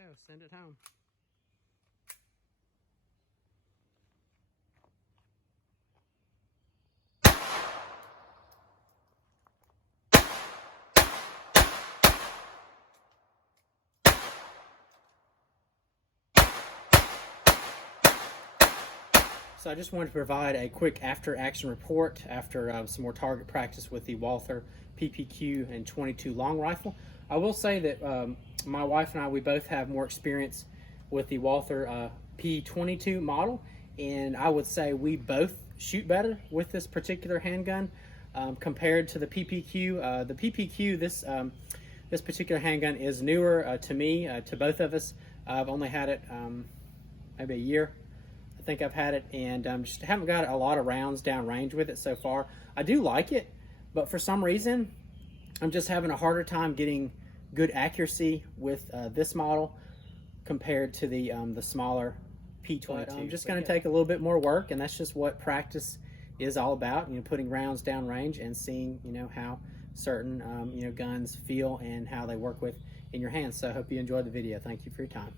go. Send it home. So I just wanted to provide a quick after-action report after some more target practice with the Walther PPQ and 22 long rifle. I will say that my wife and I, we both have more experience with the Walther P22 model, and I would say we both shoot better with this particular handgun compared to the PPQ. The PPQ, this particular handgun is newer to me, to both of us. I've only had it maybe a year. I think I've had it, and just haven't got a lot of rounds down range with it so far. I do like it, but for some reason I'm just having a harder time getting good accuracy with this model compared to the smaller P22. But I'm just going to take a little bit more work, and that's just what practice is all about. You know, putting rounds down range and seeing, you know, how certain guns feel and how they work with in your hands. So I hope you enjoyed the video. Thank you for your time.